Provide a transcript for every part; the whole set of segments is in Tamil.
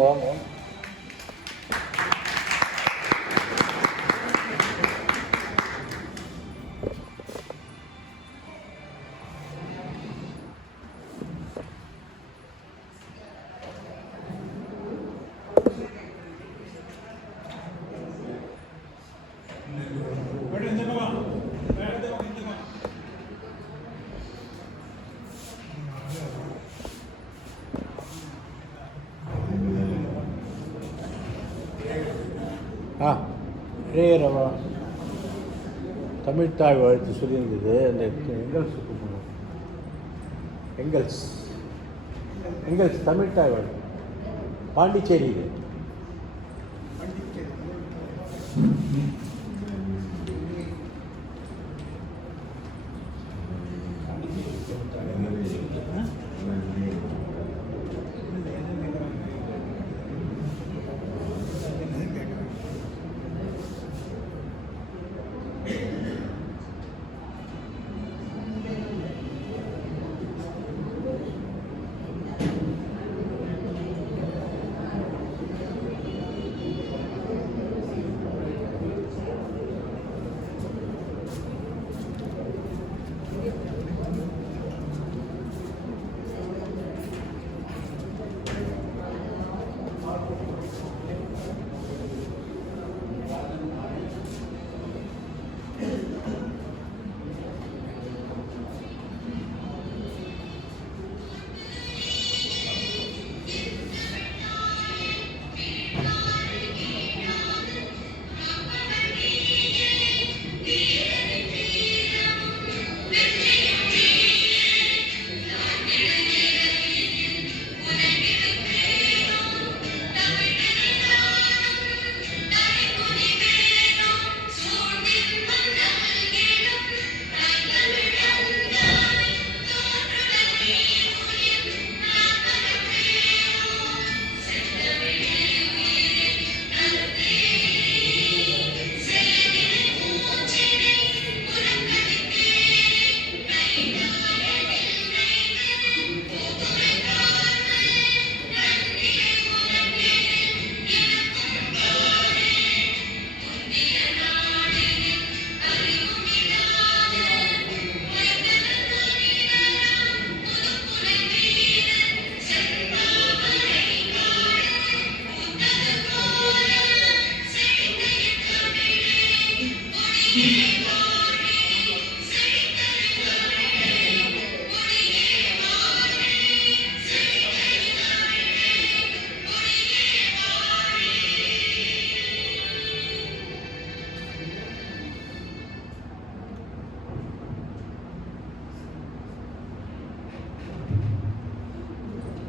வாங்க. பிரேயர் தமிழ் தாய் வாழ்த்து சொல்லியிருந்தது. அந்த எங்கல்ஸ் எங்கல்ஸ் தமிழ் தாய் வாழ்த்து Pondicherry.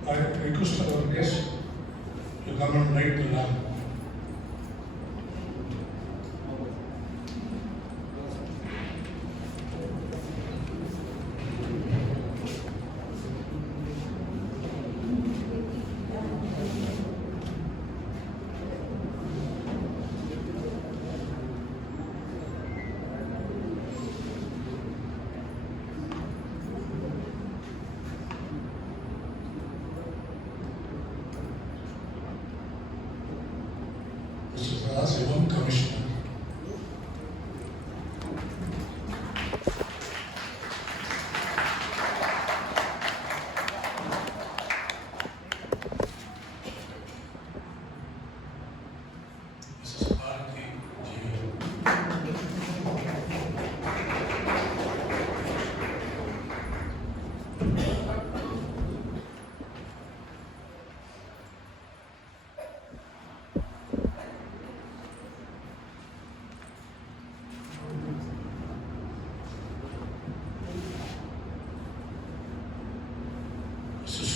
I request our guests to come and write the lamp. Sivam Commissioner.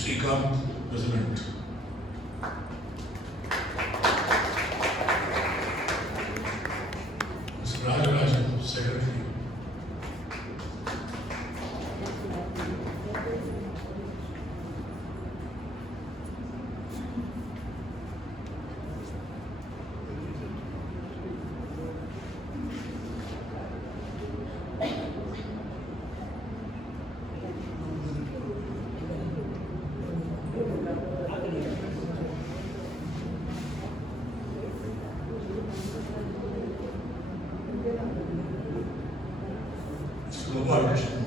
Srikanth, President. Mr. Rajarajan, Secretary. Gopal Krishnan.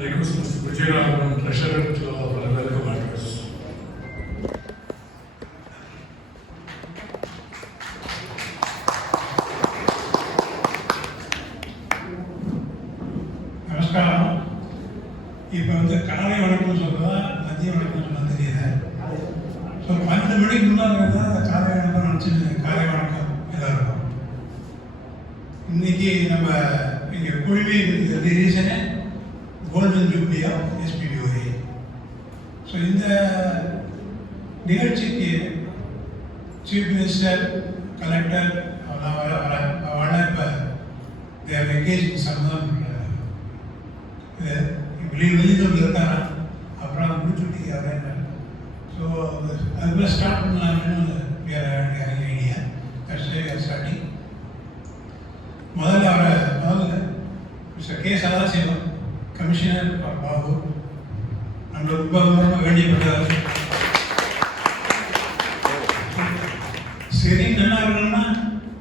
Request Mr. Vijayaraman, Treasurer, to welcome address. நமஸ்காரம். இப்போ காலை வணக்கம் சொல்றதா மதிய வணக்கம் சொல்ல தெரியுது. ஸோ 12 மணிக்கு முன்னாடி தான் அந்த காலை வணக்கம் நினச்சி காலை வணக்கம் எல்லாருக்கும். இன்னைக்கு நம்ம இங்கே குழுவி இருக்கிறது ரீசனே கோல்டன் ஜூப்ளி ஆஃப் எஸ்பிபிஓஏ. ஸோ இந்த நிகழ்ச்சிக்கு சீஃப் மினிஸ்டர், கலெக்டர் அவெல்லாம் இப்போ தேர் எங்கேஜ் சம்மதம் வெளியில் இருக்காரா, அப்புறம் முடிச்சுட்டு அவரே. ஸோ அதுக்குள்ளே ஸ்டார்ட் பண்ணலாம்னு ஐடியா ஸ்டார்டிங். முதல்ல mister K Sadasivam, commissioner Babu, நம்ம ரொம்ப வேண்டியப்பட்டவர். சரி நல்லா இருக்கணும்னா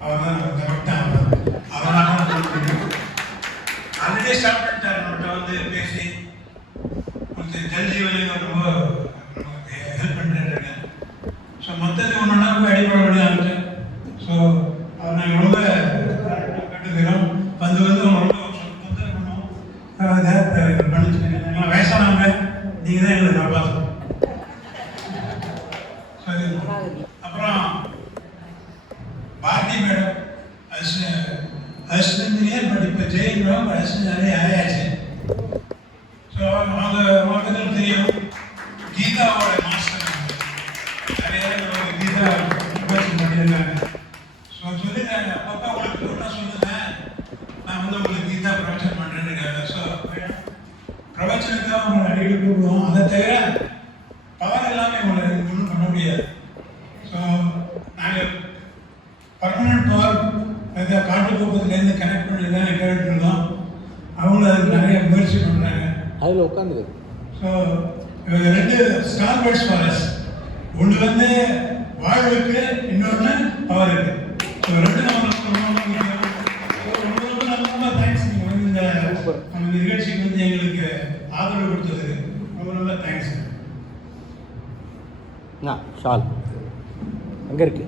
அவர் தான் அவராக ஆல்ரெடி ஸ்டார்ட் பண்ணிட்டார். நம்மகிட்ட வந்து பேசி கொஞ்சம் ஜல்ஜீவனையும் ரொம்ப ஹெல்ப் பண்ணிட்டு. ஸோ மொத்தத்தில் ஒன்று அடிப்படை வேண்டிய ஆரம்பித்தேன். ஸோ அவர் நாங்கள் ரொம்ப கட்டுக்கிறோம். வந்து ரொம்ப பண்ணிச்சுருக்கேன். வயசானவங்க நீங்கள் தான் எங்களை காப்பாற்றணும். சரி. அப்புறம் Bharathi madam assistant engineer, but இப்போ ஜெயின் மேடம் அசிஸ்டன்ட் ஆயாச்சு. ஸோ அவங்க தெரியும். கீதாவோட மாஸ்டர் நிறைய கீதா ப்ரிப்பரேஷன் பண்ணியிருக்காங்க. ஸோ சொல்லியிருக்காங்க, அப்பப்போ உங்களுக்கு ஒன்றா சொல்லுங்கள், நான் வந்து உங்களுக்கு கீதா ப்ரொஃபஷன் பண்ணுறேன்னு. ஸோ பிரவச்சனத்தை உங்களை அடிக்கடி கூப்பிடுவோம். அதை தவிர பவர் எல்லாமே உங்களை ஒன்றும் பண்ண முடியாது. ஸோ நாங்கள் பர்மனன்ட் பவர் காட்டுக்கோப்பத்துலேருந்து கனெக்ட் பண்ணி தான் கேட்டுருந்தோம். அவங்களும் அதுக்கு நிறைய முயற்சி பண்ணுறாங்க. அதில் உட்காந்து. ஸோ இவங்க 2 ஸ்டார் பேர்ட்ஸ் ஃபாரஸ். ஒன்று வந்து வாழ்வுக்கு, இன்னொன்று பவருக்கு. ஸோ 2 ரொம்ப தேங்க்ஸ். நீங்கள் வந்து இந்த நிகழ்ச்சிக்கு வந்து எங்களுக்கு ஆதரவு கொடுத்தது ரொம்ப தேங்க்ஸ். ஷால் அங்கே இருக்கு.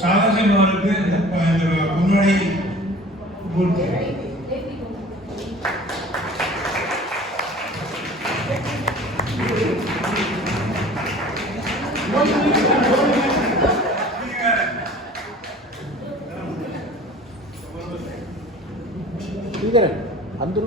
சாதாரண அவருக்கு முன்னாடி இதரன் அந்த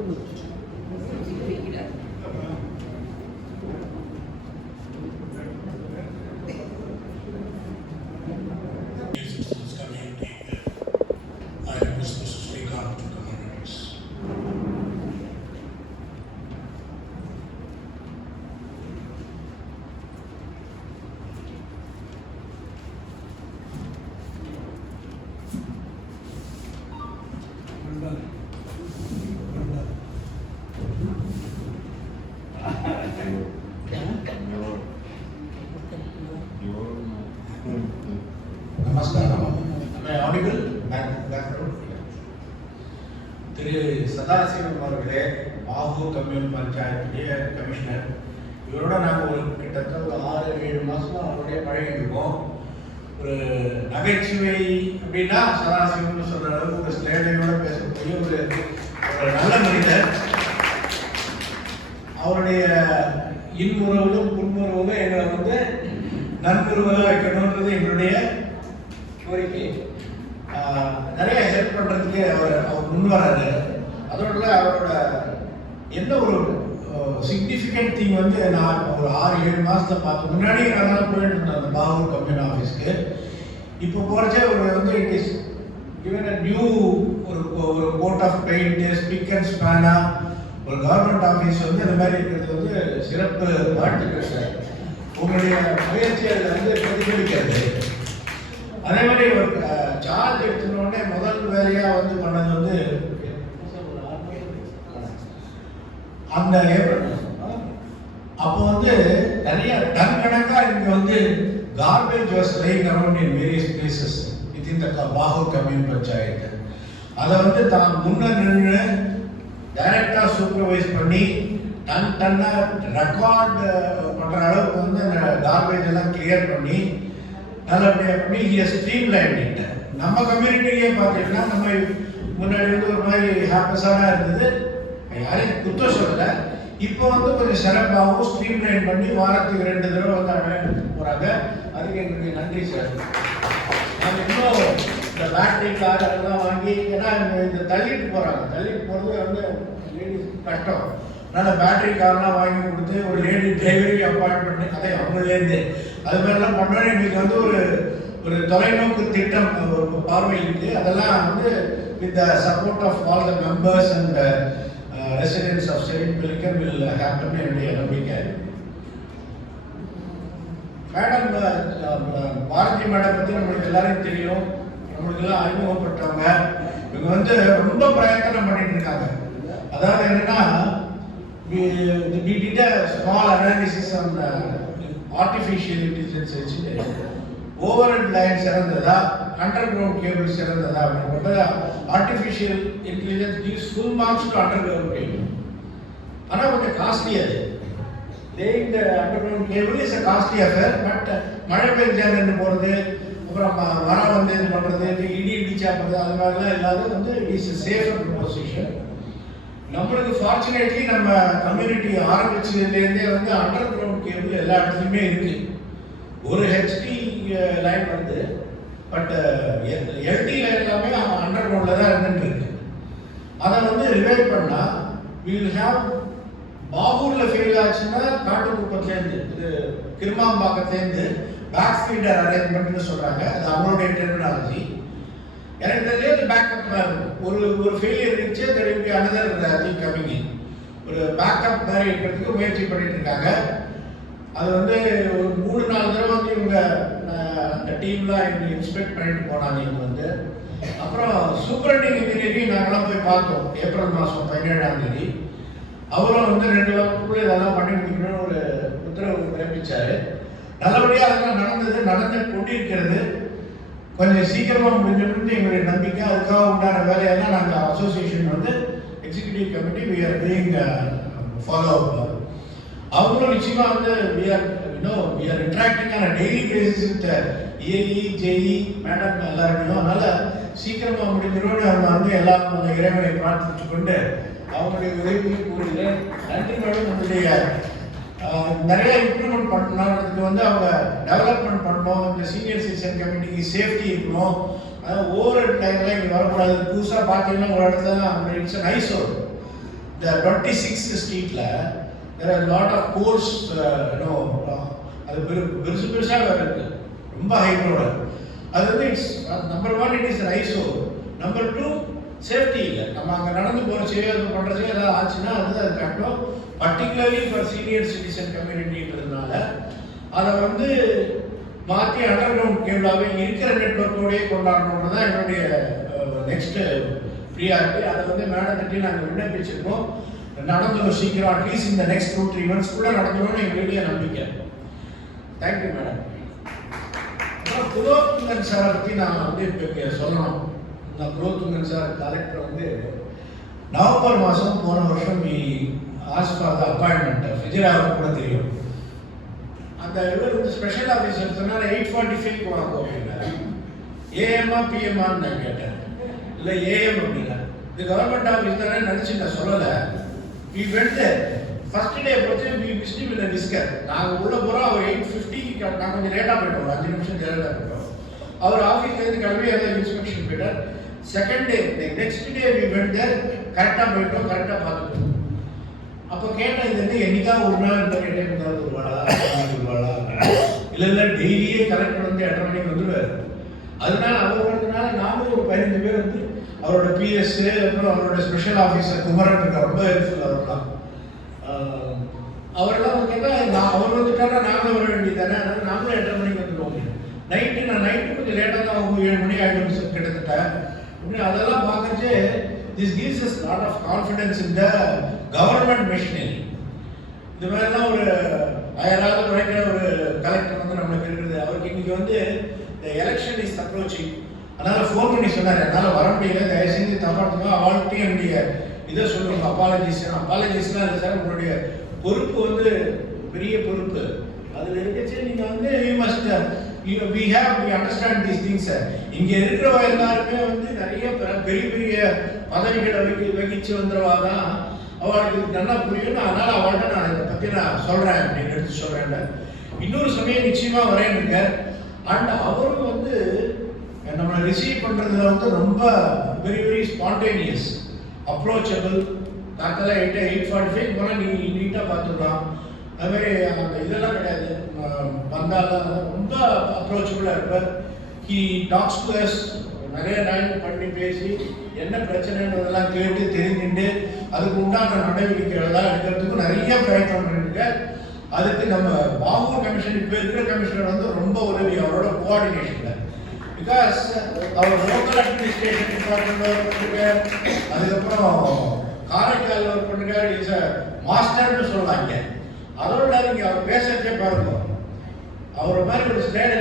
திரு சதாசிவம் அவர்களே, பாகு கம்யூன் பஞ்சாயத்துடைய கமிஷனர். இவரோட நாங்கள் கிட்டத்தட்ட ஒரு 6-7 மாதம் அவருடைய பழகிட்டு இருக்கோம். ஒரு நகைச்சுவை அப்படின்னா சதாசிவம்னு சொல்கிற அளவுக்கு ஒரு ஸ்லேடையோட பேசக்கூடிய ஒரு நல்ல மனிதர். அவருடைய இன்முறவிலும் புன்முறவிலும் எங்களை வந்து நன்முருகலாக வைக்கணுன்றது எங்களுடைய கோரிக்கை. நிறைய ஹெல்ப் பண்ணுறதுக்கு அவர் முன் வராது. அதோட அவரோட என்ன ஒரு சிக்னிஃபிகண்ட் திங் வந்து நான் ஒரு 6-7 மாதத்தை பார்த்து முன்னாடியே நான் போயிட்டு இருந்தேன் அந்த பாகூர் கம்பெனி ஆஃபீஸ்க்கு. இப்போ போகிறச்சே ஒரு வந்து it is given a new ஒரு coat of paint spick and span ஒரு கவர்மெண்ட் ஆஃபீஸ் வந்து இந்த மாதிரி இருக்கிறது வந்து சிறப்பு வாழ்த்துக்கள் சார். உங்களுடைய முயற்சி அதில் வந்து பிரதிபலிக்கிறது. அதே மாதிரி ஒரு சார்ஜ் எடுத்துனோடனே முதல் வேலையாக வந்து பண்ணது வந்து அந்த ஏப்ரல் அப்போ வந்து நிறைய டன் கணக்காக இங்கே வந்து garbage was lying around in various places within the Bahour commune panchayat. அதை வந்து தான் முன்ன நின்று டைரக்டாக சூப்பர்வைஸ் பண்ணி டன்னாக ரெக்கார்ட் பண்ணுற அளவுக்கு வந்து அந்த கார்பேஜ் எல்லாம் கிளியர் பண்ணி நல்லபடியாக பண்ணி ஸ்ட்ரீம் லைன். நம்ம கம்யூனிட்டிலேயே பார்த்தீங்கன்னா நம்ம முன்னாடி வந்து ஒரு மாதிரி ஹாப்பஸாக இருந்தது, யாரையும் குத்தம் சொல்லலை. இப்போ வந்து கொஞ்சம் சிறப்பாகவும் ஸ்ட்ரீம் லைன் பண்ணி வாரத்துக்கு 2 தடவை வந்து போகிறாங்க. அதுக்கு எங்களுக்கு நன்றி சார். நாங்கள் இன்னும் இந்த பேட்டரி கார் அதெல்லாம் வாங்கி, ஏன்னா இந்த தள்ளிட்டு போகிறது வந்து லேடிஸ் கஷ்டம். அதனால் பேட்டரி கார்லாம் வாங்கி கொடுத்து ஒரு லேடி டிரைவருக்கு அப்பாயிண்ட் பண்ணி அதை அவங்களேருந்து அது மாதிரிலாம் பண்ணோன்னு எங்களுக்கு வந்து ஒரு தொலைநோக்கு திட்டம் ஒரு பார்வை இருக்குது. அதெல்லாம் வந்து with the support of all the members and residents of Saint Pelican will happen என்னுடைய நம்பிக்கை. மேடம் பாரதி மேடம் பற்றி நம்மளுக்கு எல்லாரும் தெரியும், நம்மளுக்கெல்லாம் அறிமுகப்பட்டவங்க. இவங்க வந்து ரொம்ப பிரயத்தனம் பண்ணிட்டு இருக்காங்க. அதாவது என்னன்னா we did a small analysis on artificial intelligence engineering. Overhead line சிறந்ததா underground cable சிறந்ததா அப்படின்றத artificial intelligence gives full marks to underground cable. ஆனால் கொஞ்சம் காஸ்ட்லி. அது laying the underground cable is a costly affair. But மழை பெஞ்சான்னு போகிறது, அப்புறம் மரம் வந்து இது பண்ணுறது, இடி இடிச்சா பண்ணுறது, அது மாதிரிலாம் இல்லாத வந்து இட் இஸ் சேஃபர் பொசிஷன். நம்மளுக்கு ஃபார்ச்சுனேட்லி நம்ம கம்யூனிட்டி ஆரம்பிச்சதுலேருந்தே வந்து அண்டர் கிரவுண்ட் கேபிள் எல்லா இடத்துலையுமே இருக்குது. ஒரு ஹெச்டி லைன் வந்து பட் எல்டி லைன் எல்லாமே அண்டர் கிரவுண்டில் தான் இருந்துட்டு இருக்கு. அதை வந்து ரிவைவ் பண்ணால் we will have பாகூரில் ஃபெயில் ஆச்சுன்னா காட்டுக்குப்பத்துலேருந்து இது கிருமாம்பாக்கத்துலேருந்து பேக் ஃபீடர் அரேஞ்ச்மெண்ட்னு சொல்கிறாங்க. அது அவங்களுடைய டெர்மினாலஜி. எனக்கு தெரியாது பேக்கப் ஒரு ஃபெயிலியர் இருந்துச்சு, திரும்பி அனதர் திங் கம்மிங் ஒரு பேக்கப் மாதிரி இருக்கிறதுக்கு முயற்சி பண்ணிட்டு இருக்காங்க. அது வந்து ஒரு 3-4 தடவை வந்து இவங்க அந்த டீம்லாம் இவங்க இன்ஸ்பெக்ட் பண்ணிட்டு போனாங்க. இவங்க வந்து அப்புறம் சூப்பரண்டிங் இன்ஜினியரிங் நாங்களாம் போய் பார்த்தோம் ஏப்ரல் மாதம் 17ஆம் தேதி. அவரும் வந்து 2 வாரத்துக்குள்ளே இதெல்லாம் பண்ணி முடிக்கணும்னு ஒரு உத்தரவு பிறப்பிச்சாரு. நல்லபடியாக அதெல்லாம் நடந்து கொண்டிருக்கிறது. கொஞ்சம் சீக்கிரமாக முடிஞ்சிருந்து எங்களுடைய நம்பிக்கை. அதுக்காக உண்டான வேலையெல்லாம் நாங்கள் அசோசியேஷன் வந்து executive committee we are doing follow up. அவங்களும் நிச்சயமாக வந்து we are interacting on daily basis with AE JE madam எல்லாருமே. அதனால் சீக்கிரமாக முடிஞ்சிடும்னு அவங்க வந்து எல்லாம் அந்த இறைவனை பிரார்த்தித்து கொண்டு அவங்களுடைய உதவியை கூறுகிறேன். நன்றி மேடம். உங்களுடைய நிறைய இம்ப்ரூவ்மெண்ட் பண்ணணுன்றதுக்கு வந்து அவங்க டெவலப்மெண்ட் பண்ணணும். இந்த சீனியர் சிட்டிசன் கம்யூனிட்டிக்கு சேஃப்டி இருக்கணும். அதாவது ஓவர் டைம்லாம் இங்கே வரக்கூடாது. புதுசாக பார்த்தீங்கன்னா ஒரு இடத்துல அவங்க இட்ஸ் அ நைஸ் ரோட். இந்த 26th ஸ்ட்ரீட்டில் there are a lot of course அது பெருசாக இருக்குது, ரொம்ப ஹைட்டோட. அது வந்து it's number 1 it is nice road. Number 2 safety இல்லை. நம்ம அங்கே நடந்து போகிறச்சே அது பண்ணுறச்சே ஏதாவது ஆச்சுன்னா அது கட்டணும். பர்டிகுலர்லி ஃபார் சீனியர் சிட்டிசன் கம்யூனிட்டின்றதுனால அதை வந்து மாற்றி அண்டர் கிரவுண்ட் கேபிளாகவே இருக்கிற நெட்வொர்க்கோடையே கொண்டாடணும்னு தான் என்னுடைய நெக்ஸ்ட்டு ப்ரியாரிட்டி. அதை வந்து மேடத்திட்டையும் நாங்கள் விண்ணப்பிச்சிருக்கோம். நடந்துடும் சீக்கிரம். அட்லீஸ்ட் இந்த நெக்ஸ்ட் 2-3 மந்த்ஸ்க்குள்ளே நடந்துடும்னு எங்களுடைய நம்பிக்கை. Thank you madam. அப்புறம் குலோத்துங்கன் சாரை பற்றி நான் வந்து இப்போ சொல்லணும். நான் குலோத்துங்கன் சார் கலெக்டர் வந்து நவம்பர் மாதம் போன வருஷம் ஆஸ்க் ஃபார் த அப்பாயின்மெண்ட். விஜயராவுக்கு கூட தெரியும். அந்த இவர் வந்து ஸ்பெஷல் ஆஃபீஸர் சொன்னால் 8:45 வாங்க அப்படின்னாரு. ஏஎம்மா பிஎம்மான்னு நான் கேட்டேன். இல்லை ஏஎம் அப்படின்னா இது கவர்மெண்ட் ஆஃபீஸ் தானே நினச்சி நான் சொல்லலை. வி வெண்ட் ஃபர்ஸ்ட் டே பொறுத்து மிஸ்டி வில்ல டிஸ்கர் நாங்கள் உள்ள போகிறோம். அவர் 8:50 நாங்கள் கொஞ்சம் லேட்டாக போயிட்டோம், ஒரு 5 நிமிஷம் லேட்டாக போயிட்டோம். அவர் ஆஃபீஸ்லேருந்து கிளம்பி எல்லாம் இன்ஸ்பெக்ஷன் போயிட்டார். Second day next day we went there, கரெக்டாக போயிட்டோம், கரெக்டாக பார்த்துட்டோம். அப்போ கேட்டால் இது வந்து என்னைக்கா ஒரு நாள் இந்த டைம் வருவாளா இல்லை டெய்லியே கரெக்டாக வந்து 8:30 மணிக்கு வந்துடுவார். அதனால அவர் வரதுனால நானும் ஒரு 15 பேர் வந்து அவரோட பிஎஸ், அப்புறம் அவரோட ஸ்பெஷல் ஆஃபீஸர் குமரன் இருக்கார், ரொம்ப ஹெல்ப்ஃபுல் அவர்லாம். அவரெல்லாம் கேட்டால் அவர் வந்துட்டாரா நாங்களும் வர வேண்டியதானே, அதனால நாங்களும் 8:30 மணிக்கு வந்துடுவோம். நைட்டு கொஞ்சம் லேட்டாக தான் அவங்க 7 மணி ஆகிடும் கிட்டத்தட்ட. அப்படின்னு அதெல்லாம் பார்க்கச்சு this gives us lot of confidence in the government machinery. இந்த மாதிரிலாம் ஒரு அயராத உழைக்கிற ஒரு கலெக்டர் வந்து நம்மளுக்கு இருக்குது. அவருக்கு இன்னைக்கு வந்து இந்த எலெக்ஷன் இஸ் அப்ரோச்சிங், அதனால ஃபோன் பண்ணி சொன்னார் என்னால் வர முடியல, தயவு செஞ்சு தப்பாடுங்க, அவள்கிட்டையும் என்னுடைய இதை சொல்லுவாங்க அப்பாலஜிஸ்லாம் இல்லை சார், உங்களுடைய பொறுப்பு வந்து பெரிய பொறுப்பு, அதில் இருக்கச்சு நீங்கள் வந்து you must we understand these things sir. இங்கே இருக்கிறவ எல்லாருமே வந்து நிறைய பெரிய பெரிய பதவிகளை வகிச்சு வந்துடுவா தான், அவளுக்கு நல்லா புரியும். அதனால அவள்கிட்ட நான் இதை பற்றி நான் சொல்கிறேன் அப்படின்னு எடுத்து சொல்கிறேன். இன்னொரு சமயம் நிச்சயமாக வரேன்னு. அண்ட் அவரும் வந்து நம்மளை ரிசீவ் பண்ணுறதுல வந்து ரொம்ப வெரி ஸ்பான்டேனியஸ், அப்ரோச்சபிள். காலத்தில் 8:45 போனால் நீ நீட்டாக பார்த்துக்கலாம். அதுமாதிரி அந்த இதெல்லாம் கிடையாது, வந்தாலும் ரொம்ப அப்ரோச்சபிளாக இருப்பார். ஹி டாக்ஸ் டு அஸ், நிறைய நாள் பண்ணி பேசி என்ன பிரச்சனைன்றதெல்லாம் கேட்டு தெரிஞ்சுட்டு அதுக்கு உண்டான நடவடிக்கைகள்லாம் எடுக்கிறதுக்கும் நிறைய பிரயத்தனம் பண்ணிருக்கார். அதுக்கு நம்ம பாகூர் கமிஷன், இப்போ இருக்கிற கமிஷனர் வந்து ரொம்ப உதவி, அவரோட கோஆர்டினேஷனில். பிகாஸ் அவர் லோக்கல் அட்மினிஸ்ட்ரேஷன் டிபார்ட்மெண்ட் ஒர்க் பண்ணிருக்கார், அதுக்கப்புறம் காரைக்கால் ஒர்க் பண்ணிருக்கார். இஸ் அ மாஸ்டர்னு சொல்லுவாங்க. அதோட நீங்கள் அவர் பேசுறதே பாருங்க, அவர் மாதிரி ஒரு ஸ்டேட்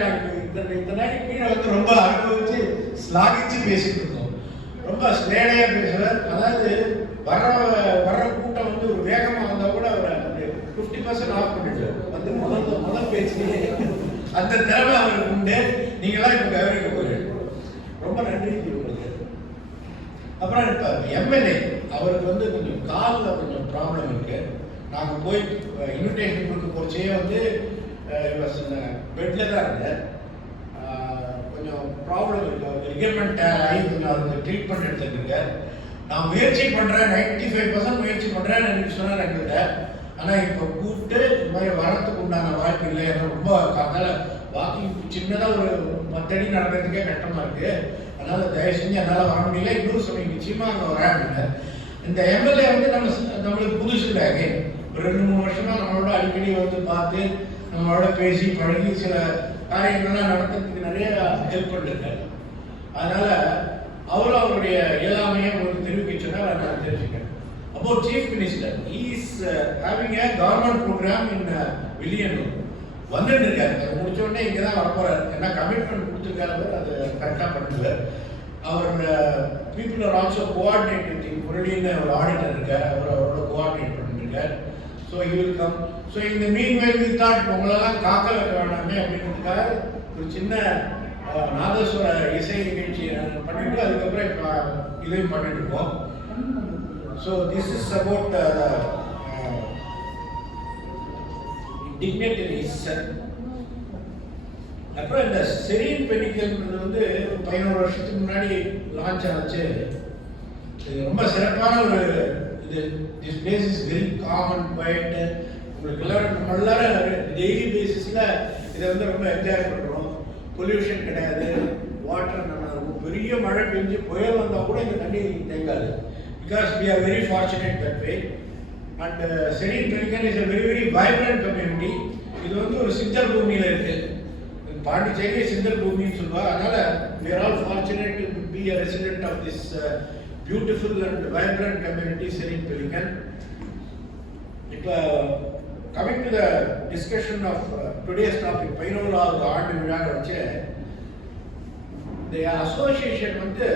இந்த நாளைக்கு கீழே வந்து ரொம்ப அனுபவிச்சு ஸ்லாகிச்சு பேசிட்டு இருக்கோம். ரொம்ப ஸ்லேடையாக பேசுவார். அதாவது வர்ற கூட்டம் வந்து ஒரு வேகமாக வந்தால் கூட அவர் 50% ஆஃப் பண்ணிடுவார். வந்து முதல் பேச்சுலேயே அந்த திறமை அவருக்கு உண்டு. நீங்களாம் இப்போ கவனிக்க போகிறீங்க. ரொம்ப நன்றி உங்களுக்கு. அப்புறம் இப்போ எம்எல்ஏ அவருக்கு வந்து கொஞ்சம் காலில் கொஞ்சம் ப்ராப்ளம் இருக்கு. நாங்கள் போய் இன்விடேஷன் கொடுக்க போச்சே வந்து பெட்டில் தான் இருந்தேன். கொஞ்சம் ப்ராப்ளம் இருக்கு, லிகமெண்ட் ஆகி கொஞ்சம் அவருக்கு ட்ரீட்மெண்ட் எடுத்துருங்க. நான் முயற்சி பண்ணுறேன், 95% முயற்சி பண்ணுறேன்னு எனக்கு சொன்னார் எங்கள்கிட்ட. ஆனால் இப்போ கூப்பிட்டு இந்த மாதிரி வரத்துக்கு உண்டான வாய்ப்பு இல்லை. எனக்கு ரொம்ப காத்தால வாக்கிங் சின்னதாக ஒரு 10 அடி நடக்கிறதுக்கே கஷ்டமாக இருக்குது. அதனால் தயவு செஞ்சு என்னால் வர முடியல. இன்னொரு சமயம் நிச்சயமாக அங்கே வரேன். இந்த எம்எல்ஏ வந்து நம்மளுக்கு புதுசு இல்லை. ஒரு 2-3 வருஷமாக நம்மளோட அடிக்கடி வந்து பார்த்து நம்மளோட பேசி பழகி சில காரியங்கள்லாம் நடத்துறதுக்கு நிறைய ஹெல்ப் பண்ணிருக்காரு. அதனால அவரும் அவருடைய இயலாமையை உங்களுக்கு தெரிவிக்க சொன்னால் நான் தெரிஞ்சுக்கிறேன். அப்போ chief minister is having a government programme in Villianur வந்துட்டு இருக்காரு. அதை முடிச்ச உடனே இங்கே தான் வரப்போறாரு. ஏன்னா கமிட்மெண்ட் கொடுத்துருக்காரு, அது கரெக்டாக பண்ணுவார். அவர் பீப்புள் ஆர் ஆல்சோ கோஆர்டினேட்டிங். முரளின்னு ஒரு ஆடிட்டர் இருக்கார், அவரோட கோஆர்டினேட் பண்ணிருக்கார். So he will come. So இந்த மீன்வேல் வி தாட் உங்களெல்லாம் காக்க வைக்க வேண்டாமே அப்படின்றதுக்காக ஒரு சின்ன நாதஸ்வர இசை நிகழ்ச்சி பண்ணிட்டு அதுக்கப்புறம் இப்போ இதையும் பண்ணிட்டு இருக்கோம். So this is about dignitaries. அப்புறம் இந்த செரீன் பெனிக்கல்ன்றது வந்து 11 வருஷத்துக்கு முன்னாடி லான்ச் ஆச்சு. இது ரொம்ப சிறப்பான ஒரு இது. This place is very common quite. உங்களுக்கு நம்ம எல்லாரும் டெய்லி பேசிஸில் இதை வந்து ரொம்ப என்ஜாய் பண்ணுறோம். பொல்யூஷன் கிடையாது, வாட்டர் நம்ம பெரிய மழை பெஞ்சு புயல் வந்தால் கூட இந்த தண்ணி தேங்காது. Because we are very fortunate that way. And Serene Pinnacle is a very vibrant community. இது வந்து ஒரு சித்தர் பூமியில் இருக்குது. பாண்டிச்சேரி சிந்தர் பூமின்னு சொல்லுவாங்க. அதனால we are all fortunate to be a resident of this beautiful and vibrant community Serene Pelican. இப்போ coming to the discussion of today's topic, 11வது ஆண்டு விழாவை வச்சு the association வந்து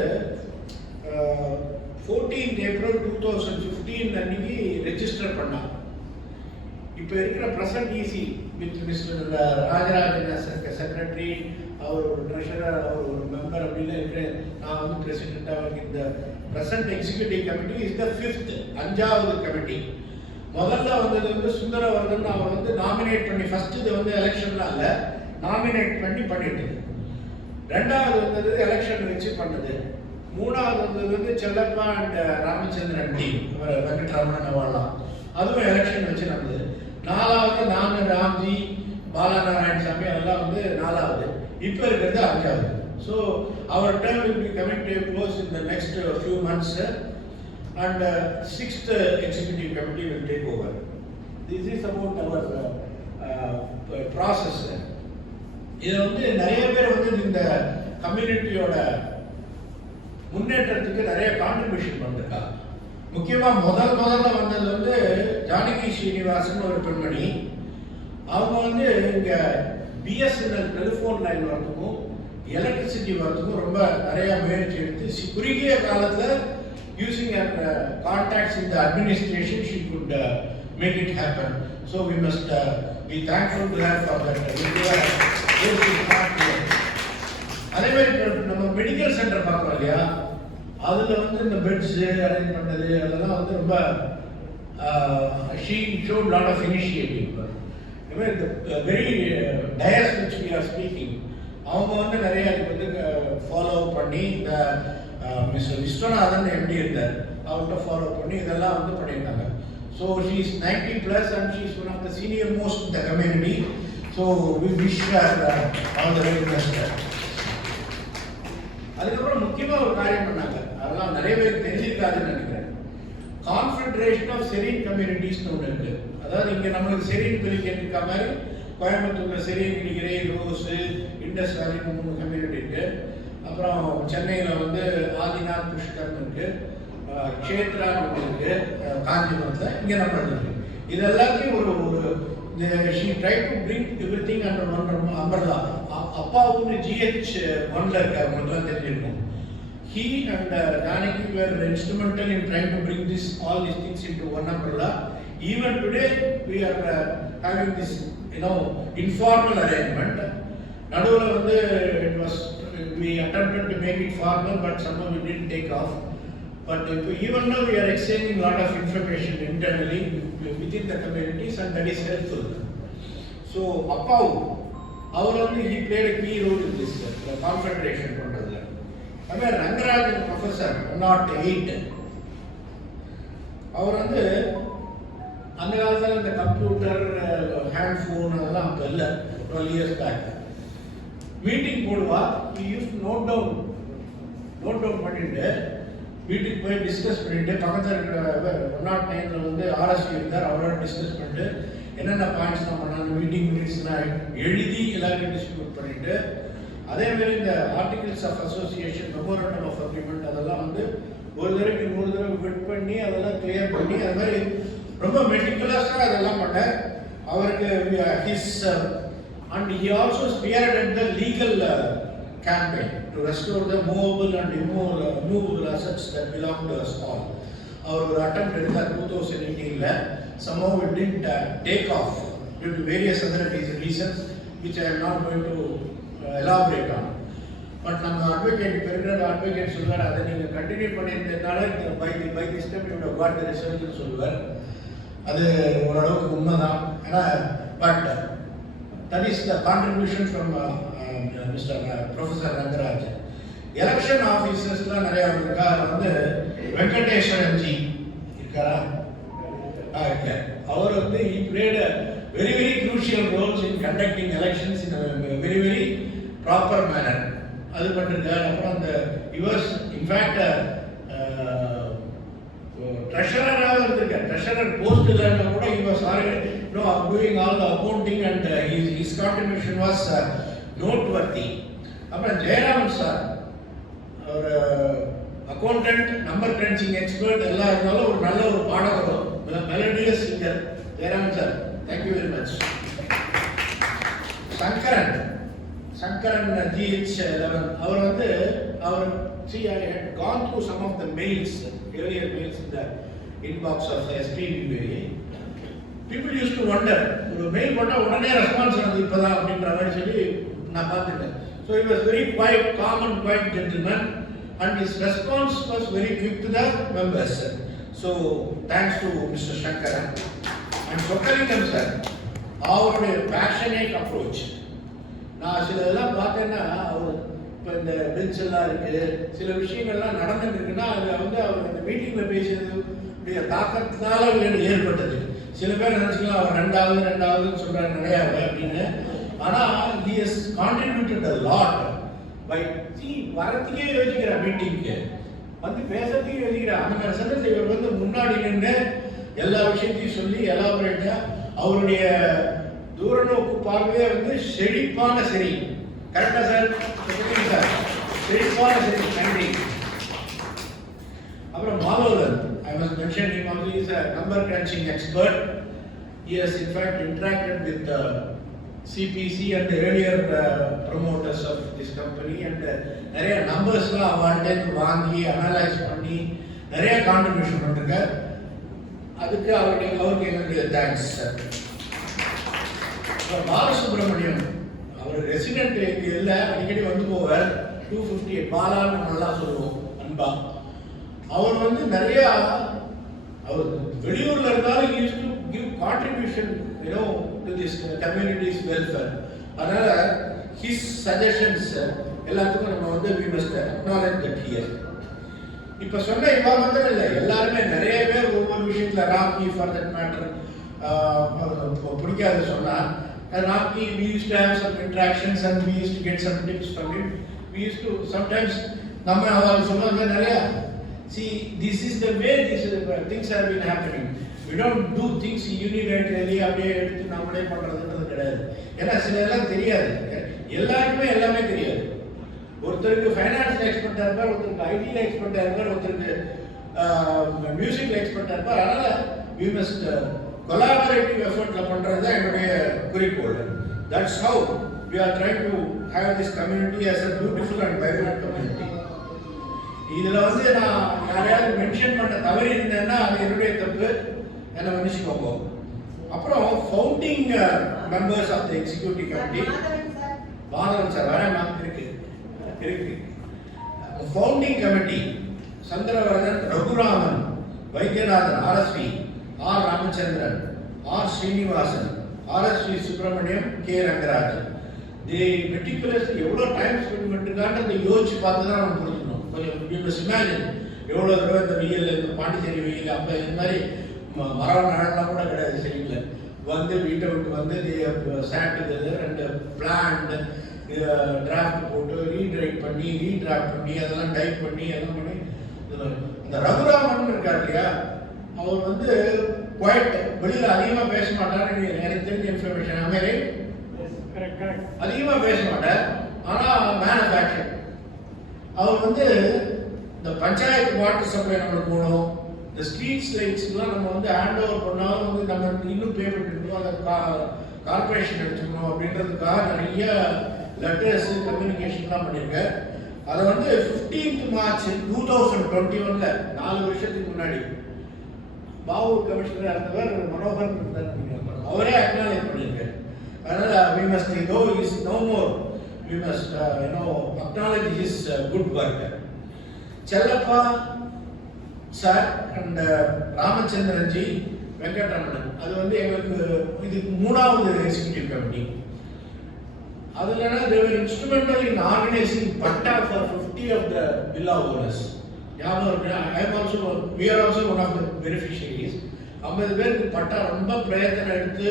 14th April 2015 அன்னைக்கு ரெஜிஸ்டர் பண்ணாங்க. இப்போ இருக்கிற present EC with mister Rajarajan secretary, அவர் ஒரு ட்ரெஷரர், அவர் ஒரு மெம்பர் அப்படின்னு இருக்கிற நான் வந்து பிரசிடென்ட். அவருக்கு இந்த present executive committee is the 5th 5வது கமிட்டி. முதல்ல வந்தது வந்து சுந்தரவர்தன். அவர் வந்து நாமினேட் பண்ணி, ஃபர்ஸ்ட் இது வந்து எலெக்ஷன்லாம் இல்லை, நாமினேட் பண்ணி பண்ணிட்டு. ரெண்டாவது வந்தது எலெக்ஷன் வச்சு பண்ணது. மூணாவது வந்தது வந்து செல்லப்பா அண்ட் ராமச்சந்திரன் டீம், வெங்கட்ராமன் அவெல்லாம், அதுவும் எலெக்ஷன் வச்சு நடந்தது. நாலாவது நான், ராம்ஜி, பாலா நாராயணசாமி அதெல்லாம் வந்து நாலாவது. இப்போ இருக்கிறது அஞ்சாவது. ஸோ அவர் term will be coming to close in the next few months and 6th executive committee will take over. This is about our process. இது வந்து நிறைய பேர் வந்து இந்த கம்யூனிட்டியோட முன்னேற்றத்துக்கு நிறைய கான்ட்ரிபியூஷன் பண்ணிருக்காங்க. முக்கியமாக முதல்ல வந்தது வந்து ஜானகி ஸ்ரீனிவாசன் ஒரு பெண்மணி. அவங்க வந்து இங்கே பிஎஸ்என்எல் டெலிஃபோன் லைன் வரதுக்கும் எலக்ட்ரிசிட்டி வரதுக்கும் ரொம்ப நிறைய முயற்சி எடுத்து குறுகிய காலத்தில் using her contacts in the administration, she could make it happen. So we must be thankful to her for that. அதே மாதிரி நம்ம மெடிக்கல் சென்டர் பார்க்குறோம் இல்லையா, அதில் வந்து இந்த பெட்ஸ் அரேஞ்ச் பண்ணது அதெல்லாம் வந்து ரொம்ப she showed lot of initiative. The very dias which we are speaking, அவங்க வந்து நிறைய அதுக்கு வந்து ஃபாலோ பண்ணி இந்த மிஸ்டர் விஸ்வநாதன் எப்படி இருந்தார் அவர்கிட்ட ஃபாலோ பண்ணி இதெல்லாம் வந்து பண்ணியிருக்காங்க. So she is 90+ and she is one of the senior most in the community. So we wish all the very best. அதுக்கப்புறம் முக்கியமாக ஒரு காரியம் பண்ணாங்க, அதெல்லாம் நிறைய பேருக்கு தெரிஞ்சிருக்காதுன்னு நினைக்கிறேன். கான்ஃபெடரேஷன் ஆஃப் செரீன் கம்யூனிட்டிஸ்னு ஒன்று இருக்கு. அதாவது இங்கே நம்மளுக்கு செரீன் பிரிக்கெட் இருக்க மாதிரி கோயம்புத்தூர்ல செரீன், கிரிகிரி, ரோஸு, இண்டஸ் வேலின்னு 3 கம்யூனிட்டி இருக்கு. அப்புறம் சென்னையில் வந்து ஆதிநாத் புஷ்கர்னு இருக்கு, க்ஷேத்ரான்னு இருக்கு, காஞ்சிபுரத்தில் இங்கே நம்ம இருக்கு. இது எல்லாத்தையும் ஒரு she try to bring everything under one umbrella. அப்பாவுன்னு GH1ல இருக்காருலாம் தெரிஞ்சிருக்கும். He and Janaki were instrumental in trying to bring all these things into one umbrella. Even today we are having this informal arrangement. நடுவில் வந்து it was we attempted to make it formal, but somehow we didn't take off. But even now we are exchanging lot of information internally within the communities, and that is helpful. So Appavu, அவர் வந்து he played a key role in this confederation பண்றதுல. அதே ரங்கராஜன் ப்ரொஃபஸர் 108, அவர் வந்து அந்த காலத்தில் இந்த கம்ப்யூட்டர், ஹேண்ட் ஃபோன் அதெல்லாம் அப்போ இல்லை, 12 years back. மீட்டிங் போடுவா, நோட் டவுன் பண்ணிட்டு வீட்டுக்கு போய் டிஸ்கஸ் பண்ணிட்டு, பக்கத்தில் இருக்கிற 109 வந்து RSP இருந்தார், அவரோட டிஸ்கஸ் பண்ணிட்டு என்னென்ன பாயிண்ட்ஸ்லாம் பண்ணாங்க, மீட்டிங் மினிட்ஸ்லாம் எழுதி எல்லாருக்கும் டிஸ்ட்ரிபியூட் பண்ணிட்டு, அதே மாதிரி இந்த articles of association, memorandum of agreement அதெல்லாம் வந்து ஒரு தடவைக்கு 3 தடவை ஃபிட் பண்ணி அதெல்லாம் கிளியர் பண்ணி அது மாதிரி ரொம்ப மெட்டிகுலஸாக அதெல்லாம் பண்ணார். அவருக்கு his and he also spearheaded the legal campaign to restore the movable and immovable assets that belong to us all. Our attempt in 2018 somehow it didn't take off due to various other reasons which I am not going to elaborate on. But நம்ம advocate பெரிய advocate சொல்வார், அதை நீங்கள் continue பண்ணியிருந்ததுனால by this time you have got the result ன்னு சொல்லுவார். அது ஓரளவுக்கு உண்மைதான். ஏன்னா but that is the contribution from Mr. Professor Rangarajan. Election officers-லாம் நிறைய இருக்கா, வந்து வெங்கடேஸ்வரன் ஜி இருக்காரா? அவர் வந்து he played a very crucial roles in conducting elections in a very proper manner. அது பண்ணிருக்காரு. அப்புறம் அந்த he was in fact treasurer-ஆக இருந்திருக்கார். treasurer post இல்லைன்னா கூட he was doing all the accounting and his contribution was noteworthy. அப்புறம் ஜெயராமன் சார், ஒரு அக்கௌண்டன்ட், நம்பர் கிரன்ச்சிங் எக்ஸ்பர்ட் எல்லாம் இருந்தாலும் ஒரு நல்ல ஒரு பாடகரும், melodious singer Jayaraman sir, thank you very much. Sankaran GH11, அவர் வந்து see I had gone through some of the mails, earlier mails in the inbox of SPVB. People used to wonder, ஒரு மெயில் போட்டால் உடனே ரெஸ்பான்ஸ் வந்து இப்போதான் அப்படின்ற மாதிரி சொல்லி நான் பார்த்துட்டேன். So he was very quiet, calm and quiet gentleman, and his response was very quick to the members. So thanks to mister Sankaran and Chockalingam sir. அவருடைய பேஷனேட் அப்ரோச். நான் சில இதெல்லாம் பார்த்தேன்னா, அவர் இப்போ இந்த பெஞ்ச் எல்லாம் இருக்குது, சில விஷயங்கள்லாம் நடந்துட்டு இருக்குன்னா அது வந்து அவர் இந்த மீட்டிங்கில் பேசியது தாக்கத்தினால ஏற்பட்டது. சில பேர் நினச்சிக்கலாம் அவர் ரெண்டாவதுன்னு சொல்கிறார் நிறையாவே அப்படின்னு. ஆனால் he has contributed a lot by வரத்துக்கே யோசிக்கிறார், மீட்டிங்க்கு வந்து பேசுறதுக்கே யோசிக்கிறார். அந்த மாதிரி சந்தத்தில் இவர் வந்து முன்னாடி நின்று எல்லா விஷயத்தையும் சொல்லி எலாபரேட்டாக அவருடைய தூரநோக்கு பார்வையே வந்து செழிப்பான சரி. கரெக்டா சார்? சார் செழிப்பான சரி. நன்றி. அப்புறம் மாலோதன், I must mention him also. He is a number crunching expert. He has in fact interacted with CPC and the earlier promoters of this company and நிறைய நம்பர்ஸ்லாம் அவங்கள்ட்ட வாங்கி அனலைஸ் பண்ணி நிறைய கான்ட்ரிபியூஷன் பண்ணிருக்கார். அதுக்கு அவருக்கு எங்களுடைய தேங்க்ஸ் சார். பாலசுப்ரமணியம் அவர் ரெசிடென்ட் இல்லை, அடிக்கடி வந்து போவார். 258 பாலான்னு நல்லா சொல்லுவோம் அன்பா. அவர் வந்து நிறைய அவர் வெளியூர்ல இருந்தாலும் use to give contribution to this communities welfare. அதனால ஹிஸ் சஜஷன்ஸ் எல்லாத்துக்கும் நம்ம வந்து we must acknowledge that here. இப்போ சொன்ன இவா மட்டும் இல்லை, எல்லாருமே நிறைய பேர் ஒவ்வொரு விஷயத்தில் ராக்கி ஃபார் தட் மேட்டர் பிடிக்காது சொன்னால் rakhi we used to have some interactions and we used to get some tips from him. We used to sometimes நம்ம அவர் சொன்னது நிறையா see this is the way these things have been happening. We don't do things unilaterally அப்படியே எடுத்து நம்மளே பண்ணுறதுன்றது கிடையாது. ஏன்னா சில எல்லாம் தெரியாது, எல்லாருக்குமே எல்லாமே தெரியாது. ஒருத்தருக்கு ஃபைனான்ஸில் எக்ஸ்பர்ட்டாக இருப்பார், ஒருத்தருக்கு ஐடியில் எக்ஸ்பர்ட்டாக இருப்பார், ஒருத்தருக்கு மியூசிக்கில் எக்ஸ்பர்ட்டாக இருப்பார். அதனால் we must collaborative effortல பண்ணுறது தான் என்னுடைய குறிக்கோள். That's how we are trying to have this community as a beautiful and vibrant community. இதில் வந்து நான் யாரையாவது மென்ஷன் பண்ண தவறி இருந்தேன்னா அது என்னுடைய தப்பு, என்னை மன்னிச்சுக்கோங்க. அப்புறம் founding members of the executive committee Madhavan sir வரேன் இருக்கு. Founding committee Chandravardhan, Raghuraman, Vaidyanathan, RSV, R Ramachandran, R Srinivasan, RSV Subramaniam, K Rangarajan. The meticulously எவ்வளோ டைம் ஸ்பெண்ட் பண்ணிருக்கான்னு யோசிச்சு பார்த்து தான் நம்ம புரிஞ்சுக்கணும். கொஞ்சம் இமேஜின் எவ்வளோ தடவை இந்த வெயில், இந்த பாண்டிச்சேரி வெயில், அப்போ இந்த மாதிரி மரம் நடலாம் கூட கிடையாது. சரிங்களா வந்து வீட்டை விட்டு வந்து சாட்டுறது ரெண்டு பிளான் டிராஃப்ட் போட்டு ரீட்ரைட் பண்ணி ரீட்ராஃப்ட் பண்ணி அதெல்லாம் டைப் பண்ணி எல்லாம் பண்ணி இந்த ரகுராமன் இருக்கார் இல்லையா, அவர் வந்து குவைட் வெளியில் அதிகமாக பேச மாட்டார். எனக்கு தெரிஞ்ச இன்ஃபர்மேஷன் அதுமாரி அதிகமாக பேச மாட்டார். ஆனால் மேனுஃபேக்சர் அவர் வந்து இந்த பஞ்சாயத்து வாட்டர் சப்ளை நம்மளுக்கு போகணும், இந்த ஸ்ட்ரீட்ஸ் லைட்ஸ்லாம் நம்ம வந்து ஹேண்ட் ஓவர் பண்ணாலும் வந்து நம்ம இன்னும் பேமெண்ட் இருக்கணும், அதை கார்பரேஷன் எடுத்துக்கணும் அப்படின்றதுக்காக நிறைய லெட்டர்ஸ் கம்யூனிகேஷன்லாம் பண்ணியிருக்கேன். அதை வந்து 15th March 2021 4 வருஷத்துக்கு முன்னாடி பாவூர் கமிஷனராக இருந்தவர் மனோகர் இருந்தார், அவரே அக்னாலேஜ் பண்ணியிருக்காரு. அதனால் we must go is no more, we must acknowledge his good work. Chellappa sir and Ramachandran G, Venkataramanan, அது வந்து எங்களுக்கு இதுக்கு 3வது எக்ஸிக்யூட்டிவ் கமிட்டி. அதில் they were instrumental in organizing patta for 50 of the villa owners. We are also one of the beneficiaries. 50 பேருக்கு பட்டா ரொம்ப பிரயத்தனம் எடுத்து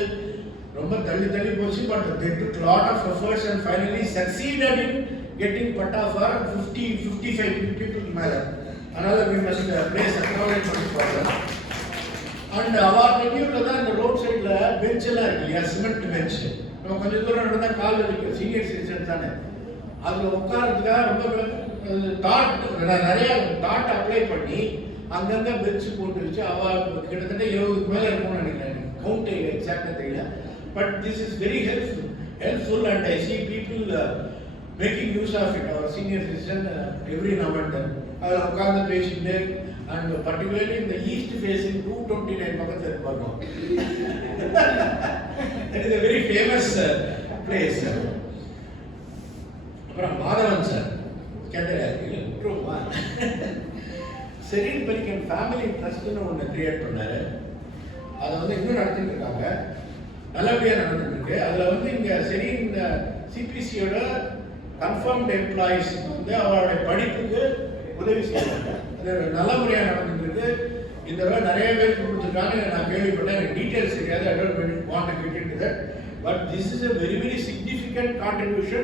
ரொம்ப தள்ளி போச்சு. But they took lot of efforts and finally succeeded in getting patta for 55 people மேலே. அதனால we must place acknowledgement for them. And அவர் டெக்யூரில் தான் இந்த ரோட் சைடில் பெஞ்செல்லாம் இருக்கு இல்லையா, சிமெண்ட் பெஞ்ச். நம்ம கொஞ்சம் தூரம் நடந்தால் கால் வலிக்கும், சீனியர் சிட்டிசன் தானே, அதில் உட்காரத்துக்காக ரொம்ப நிறைய டாட் அப்ளை பண்ணி அங்கங்கே பெஞ்சு போட்டு வச்சு அவள் கிட்டத்தட்ட 20க்கு மேலே இருக்கும்னு நினைக்கிறேன், கவுண்ட் எக்ஸாக்டாக தெரியல. But this is very helpful and I see people making use of it. அவர் senior citizen every now and then அதில் உட்கார்ந்து பேசிட்டு அண்ட் பர்டிகுலர்லி இந்த ஈஸ்ட் ஃபேஸிங் 229 பக்கத்தில் இருப்பாங்க. It is a very famous place. அப்புறம் மாதவன் சார் கேட்டா செரீன் பெலிகன் ஃபேமிலி ட்ரஸ்ட்னு ஒன்று கிரியேட் பண்ணாரு. அதை வந்து இன்னும் நடத்திட்டு இருக்காங்க, நல்லபடியாக நடந்துட்டு இருக்கு. அதில் வந்து இங்கே செரீன் சிபிசியோட கன்ஃபர்ம்டு எம்ப்ளாயீஸ் வந்து அவருடைய படிப்புக்கு உதவி செய்வாங்க. அது நல்ல முறையாக நடந்துட்டு இருக்கு. இந்த தடவை நிறைய பேர் கொடுத்துருக்காங்க, நான் கேள்விப்பட்டேன். எனக்கு டீட்டெயில்ஸ் தெரியாது, I don't want to get into that. But this is a very, very significant contribution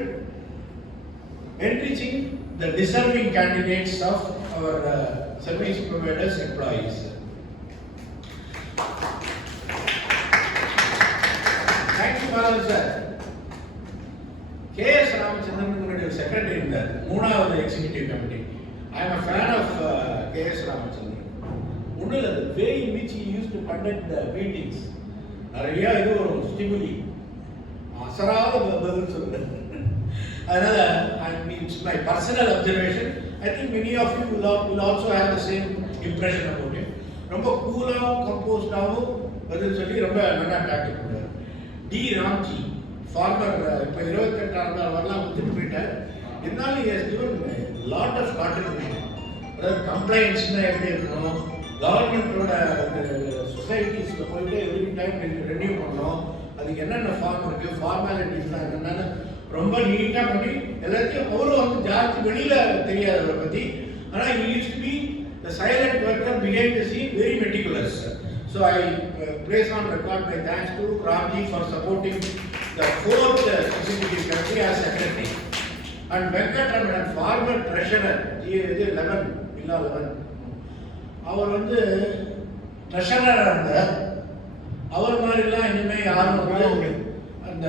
enriching the deserving candidates of our service providers employees. Thank you, Madam Sir. K.S. Ramachandran secretary in the மூணாவது executive committee. I am a fan of K.S. Ramachandran. One is the way in which he used to conduct the meetings. நிறைய இது ஒரு ஸ்டிமுலி அசராத பதில் சொல்றேன். அதனால it's my personal observation. I think many of you will also have the same impression about him. ரொம்ப கூலா கம்போஸ்டாவும் பதில் சொல்லி ரொம்ப நல்லா டாக்டிக் பண்ணுவார். டி ராம்ஜி ஃபார்மர் இப்போ 28 வரலாம் வந்துட்டு போயிட்டார். இருந்தாலும் he has given a lot of contribution. அதாவது கம்ப்ளைண்ட்ஸ்னா எப்படி இருக்கணும், கவர்மெண்ட்டோட சொசைட்டிஸில் போயிட்டு எவ்ரி டைம் ரெனியூ பண்ணணும், அதுக்கு என்னென்ன ஃபார்ம் இருக்குது, ஃபார்மாலிட்டிஸ்லாம் என்னென்னு ரொம்ப நீட்டாக பண்ணி எல்லாத்தையும் அவரும் வந்து ஜாஸ்தி வெளியில் தெரியாது அவரை பற்றி. ஆனால் he used to be the silent worker behind the scene, very meticulous. So I place on record my thanks to Ramji for supporting the 4th executive committee as secretary. And Venkatramanan, former treasurer, 11 அவர் வந்து ட்ரெஷரராக இருந்தார். அவர் மாதிரிலாம் இனிமேல் யாரும் அந்த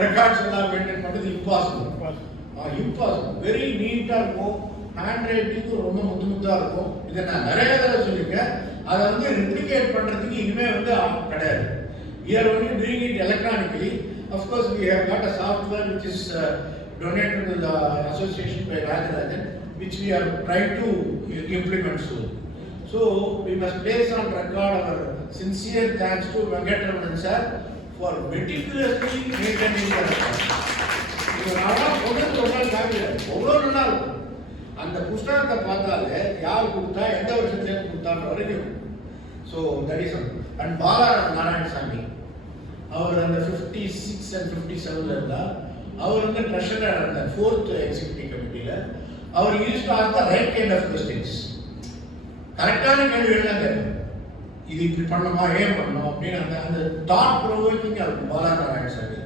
ரெக்கார்ட்ஸ் எல்லாம் மெயின்டைன் பண்ணுறது இம்பாசிபிள். வெரி நீட்டாக இருக்கும், ஹேண்ட் ரைட்டிங்கும் ரொம்ப முத்தாக இருக்கும். இதை நான் நிறைய தடவை சொல்லியிருக்கேன். அதை வந்து ரெப்ளிகேட் பண்ணுறதுக்கு இனிமேல் வந்து கிடையாது. We are only doing it electronically. Of course, we have got a software which is donated to the association by Rajarajan, which we are trying to implement soon. So we must place on record our sincere thanks to Venkatramanan sir for meticulously maintaining the record. இது நானா பொண்ணுக்கு ஒரு நாள் காமிக்கிறேன், அவ்வளோ நல்லா இருக்கும். அந்த புஸ்தகத்தை பார்த்தாலே யார் கொடுத்தா, எந்த வருஷத்துல கொடுத்தான்ற வரைக்கும். So that is and Bala Narayanasamy அவர் அந்த 56 and 57 இருந்தால் அவர் வந்து ட்ரெஷரராக இருந்தார் 4th எக்ஸிக்யூட்டிவ் கமிட்டியில். அவர் used to ask the right kind of questions, கரெக்டான கேள்விகள்லாம் கேட்கும். இது இப்படி பண்ணணுமா, ஏன் பண்ணணும் அப்படின்னு அந்த தாட் ப்ரொவோக்கிங்காக இருக்கும் Bala Narayanasamy.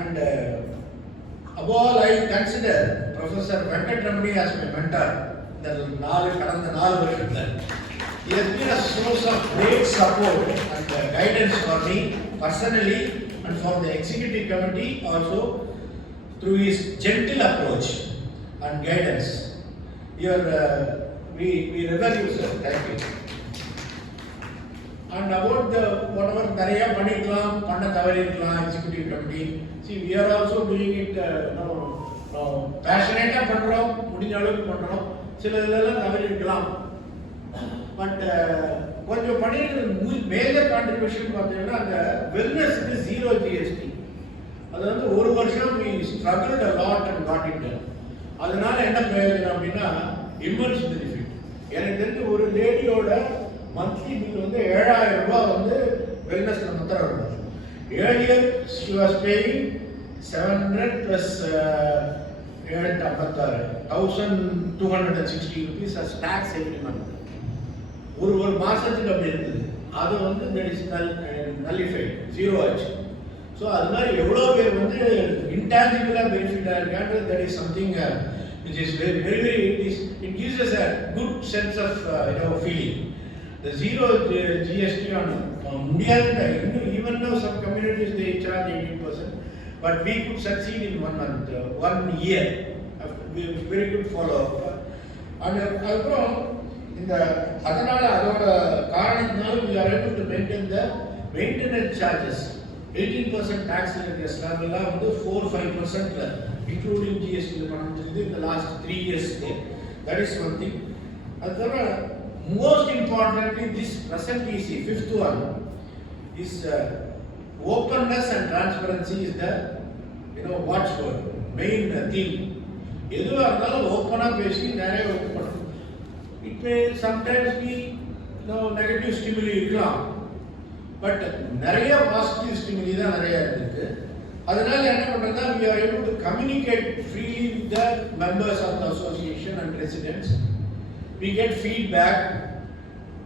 And above I consider Professor Venkatramani as my mentor. கடந்த 4 வருஷத்தில் he has been a source of great support and guidance for me personally and for the executive committee also through his gentle approach and guidance. We revere you, sir. Thank you. And about the whatever நிறைய பண்ணிக்கலாம், பண்ண தவறிருக்கலாம் executive committee. See, we are also doing it passionate-ஆ பண்றோம், முடிஞ்ச அளவுக்கு பண்றோம். சில இதெல்லாம் தவறிருக்கலாம். பட் கொஞ்சம் பண்ணிருக்கிறது மேஜர் கான்ட்ரிபியூஷன் பார்த்தீங்கன்னா அந்த வெல்னஸ்க்கு 0 GST. அது வந்து ஒரு வருஷம் we struggled a lot and got it done. அதனால என்ன பிரயோஜனம் அப்படின்னா immense benefit. எனக்கு தெரிஞ்ச ஒரு லேடியோட மந்த்லி பில் வந்து 7000 ரூபாய் வந்து வெல்னஸ்ல மாத்திரம் வரும். Earlier she was paying 700 plus 1,260 rupees as tax every month. ஒரு மாசத்துக்கு அப்படி இருந்தது. அது வந்து that is nullified, zero ஆச்சு. ஸோ அது மாதிரி எவ்வளோ பேர் வந்து இன்டான்ஜிபிளாக பெனிஃபிட்டாக இருக்கான்றது that is something which is very it gives us a good sense of feeling. The 0 GST on முடியாதுங்க. Even though some communities they charge 18%, but we could succeed in 1 month, 1 year. Very good follow-up. அதுக்கப்புறம் இந்த அதனால அதோட காரணத்தினால we are able to maintain the maintenance charges. 18% tax இருக்கிற ஸ்லாப்லாம் வந்து 4-5% including GST பண்ண முடிஞ்சது in the last 3 years. That is one thing. அதுக்கப்புறம் most importantly this present EC, 5th one, is openness and transparency is the watchword, main theme. எதுவாக இருந்தாலும் ஓப்பனாக பேசி நிறைய ஒர்க் பண்ணணும். it may sometimes be negative stimuli இருக்கலாம், பட் நிறைய பாசிட்டிவ் ஸ்டிமுலி தான் நிறைய இருக்கு. அதனால என்ன பண்றதுன்னா we are able to communicate freely with the members of the association and residents. We get feedback.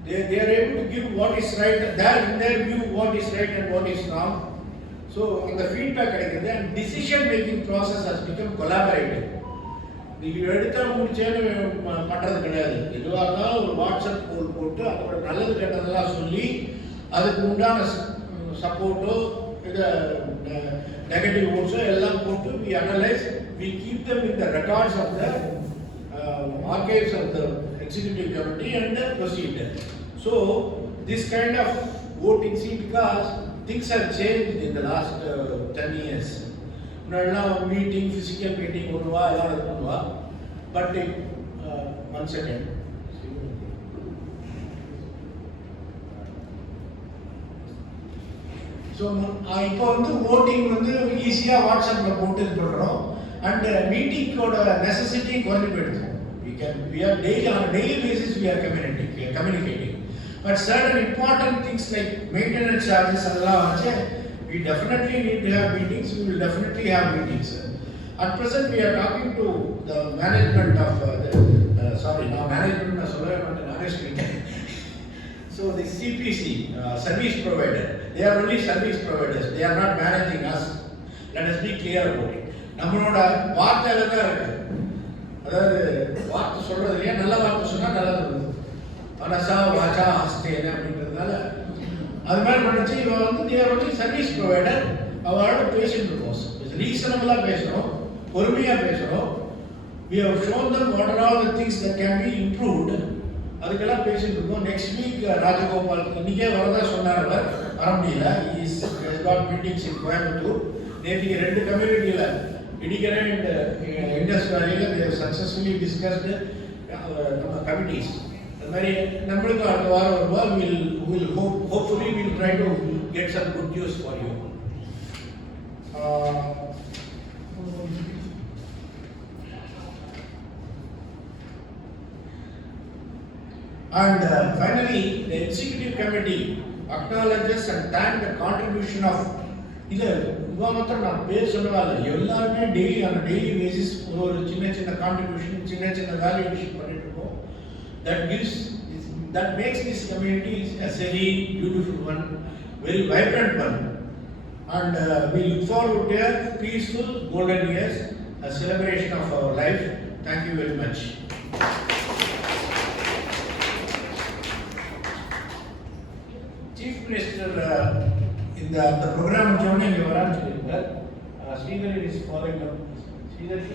They are able to give what is right, in their view what is right and what is wrong. So the feedback கிடைக்குது, and decision making process has become collaborative. நீங்க எடுத்தா முடிச்சேன்னு பண்றது கிடையாது. எதுவாக இருந்தாலும் ஒரு வாட்ஸ்அப் கோல் போட்டு அதோட நல்லது கெட்டதெல்லாம் சொல்லி அதுக்கு உண்டான சப்போர்ட்டோ இது நெகட்டிவ் ஓட்ஸோ எல்லாம் போட்டு we analyze, we keep them in the records of the archives of the executive committee and the procedure. So this kind of voting, see, because things have changed in the last 10 years. Now meeting, physical meeting ஒருவா எல்லாம் இருக்குவா, but one second. So இப்போ வந்து voting வந்து ஈஸியா வாட்ஸ்அப்ல போட்டு சொல்றோம், and meeting கோட necessity குறைஞ்சு போயிடுது. We are daily, on a daily basis we are communicating. But certain important things like maintenance charges அதெல்லாம் வந்து we definitely need to have meetings. We will definitely have meetings. At present we are talking to the management of so the CPC, service provider, they are only service providers. They are not managing us. Let us be clear about it. நம்மளோட வார்த்தையில தான் இருக்கு. அதாவது வார்த்தை சொல்றதுலயே நல்ல வார்த்தை சொன்னா நல்லது, மனசா வாச்சா ஹஸ்தேன அப்படின்றதுனால அது மாதிரி பண்ணிச்சு. இவன் வந்து they are only service provider. அவரோட பேசிட்டு இருக்கோம், ரீசனபிளா பேசணும், பொறுமையா பேசணும். We have shown them what are all the things that can be improved. அதுக்கெல்லாம் பேசிட்டு இருக்கோம். நெக்ஸ்ட் வீக் ராஜகோபால் இன்னைக்கே வரதா சொன்னார், அவர் வர முடியல. இஸ் காட் மீட்டிங்ஸ் இன் கோயம்புத்தூர். நேற்றுக்கு 2 கம்யூனிட்டியில் இடிக்கிற அண்ட் இண்டஸ் வேலையில் they have successfully discussed நம்ம கமிட்டிஸ். அது மாதிரி நம்மளுக்கு அடுத்த வாரம் வருவா. hopefully we'll try to get some good news for you. And finally, the executive committee acknowledges and thanks the contribution of இது மாத்திரம் நான் பேர் சொல்லவாது, எல்லாருமே daily on a daily basis ஒரு சின்ன கான்ட்ரிபியூஷன், சின்ன வேல்யூ அடிஷன் பண்ணிட்டு இருக்கோம். That makes this community a serene, beautiful one, very vibrant one. And we look forward to a peaceful golden years, a celebration of our life. Thank you very much. Chief Minister இந்த ப்ரோக்ராம் சொன்ன இங்கே வரான்னு சொல்லியிருந்தார். Sridhari is following up. Sridhari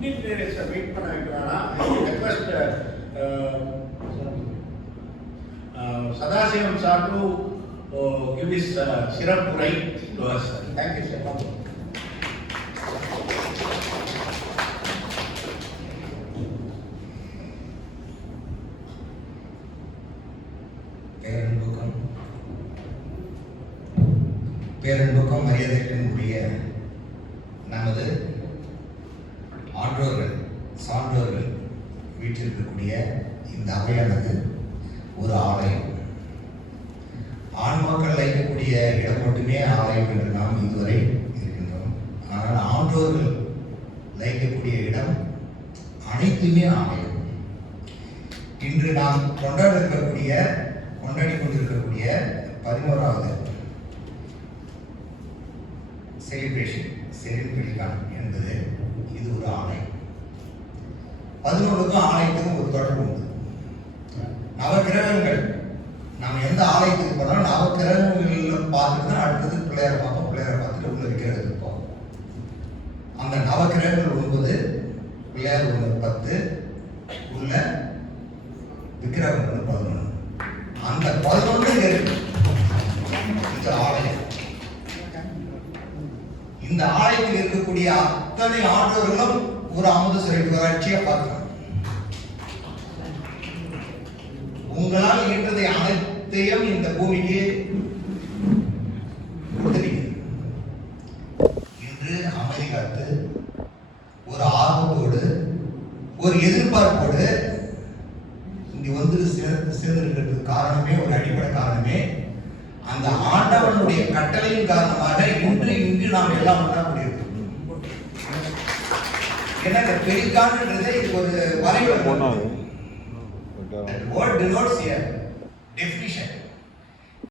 dignitaries wait பண்ண வைக்கிறானா. Request Sadasivam sir to give his சிறப்புரை to us. Thank you sir. பேரன்புக்கும் மரியாதைக்கும் உரிய நமது ஆன்றோர்கள், சான்றோர்கள் வீட்டிற்கக்கூடிய இந்த அவையானது ஒரு ஆலயம். ஆண் மக்கள் வைக்கக்கூடிய இடம் மட்டுமே ஆலயம் என்று நாம் இதுவரை இருக்கின்றோம். ஆனால் ஆன்றோர்கள் வைக்கக்கூடிய இடம் அனைத்துமே ஆலயம். இன்று நாம் கொண்டாடி கொண்டிருக்கக்கூடிய 11வது செலிப்ரேஷன் செலிப்ரேஷன் என்பது இது ஒரு ஆலயம். 11க்கும் ஆலயத்துக்கும் ஒரு தொடர்பு உண்டு. நவகிரகங்கள் நாம் எந்த ஆலயத்துக்கு போனாலும் நவகிரகங்களில் பார்த்துட்டு தான் அடுத்தது பிள்ளையாரை பார்ப்போம். பிள்ளையாரை பார்த்துட்டு உள்ள விக்கிரகத்துக்கு இருப்போம். அந்த நவகிரகங்கள் 9, பிள்ளையார் 10, உள்ள விக்கிரகம் 11. அந்த 11 இந்த ஆலயம். இந்த ஆலயத்தில் இருக்கக்கூடிய அத்தனை ஆண்டவர்களும் ஒரு அமுதசுரை வறட்சியை பார்க்கிறோம். உங்களால் இயன்றதை அனைத்தையும் இந்த பூமிக்கு கொடுத்தீங்க. இன்று அமைதி காத்து ஒரு ஆர்வத்தோடு ஒரு எதிர்பார்ப்போடு இங்க வந்து சேர்ந்திருக்கிறதுக்கு காரணமே, ஒரு அடிப்படை காரணமே அந்த ஆண்டவனுடைய கட்டளையின் காரணமாக இங்கு நாம் எல்லாம் ஒன்றா கூடியிருக்கிறோம். ஏன்னா இந்த பெரிகான்றது இது ஒரு வரைவு. What denotes here? Definition.